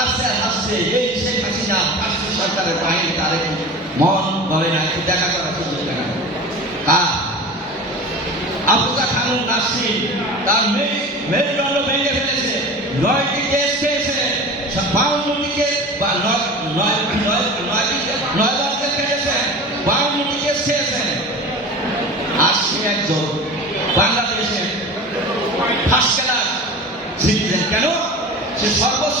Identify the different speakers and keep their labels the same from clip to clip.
Speaker 1: কাছে হাসছে এই শেখ হাসিনা কাশ্মীর সরকারের বাহিনী তাদের মন বলে না একটু দেখা করার সুযোগ দেখা কার আফুজা খানুন নাসরিন তার মেয়ে মেরুদণ্ড ভেঙে ফেলেছে নয়টি কেস খেয়েছে বাউন্নটি কেস বা নয় নয় নয় নয়টি নয় বার কেস খেয়েছেন বাউন্নটি কেস খেয়েছেন আর সে একজন বাংলাদেশের ফার্স্ট ক্লাস সিটিজেন কেন? সে সর্বস্ব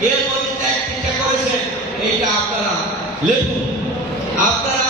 Speaker 1: কে পরিত্যাগ টিকা করেছে এইটা আপনারা লিখুন আপনারা